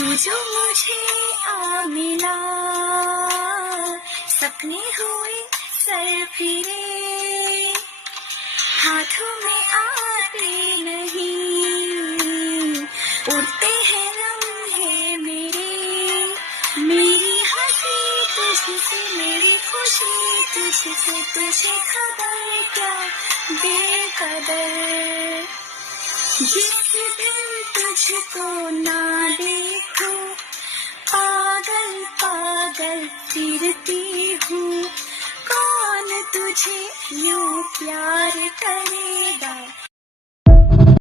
तू जो मुझे आ मिला, सपने हुए सर फिरे, हाथों में आते नहीं, उड़ते हैं लम्हे मेरे, मेरी हंसी तुझसे, मेरी खुशी तुझसे, तुझे खबर क्या बेकदर। जिस दिन तुझको ना देखूं, पागल पागल फिरती हूँ। कौन तुझे यूं प्यार करेगा,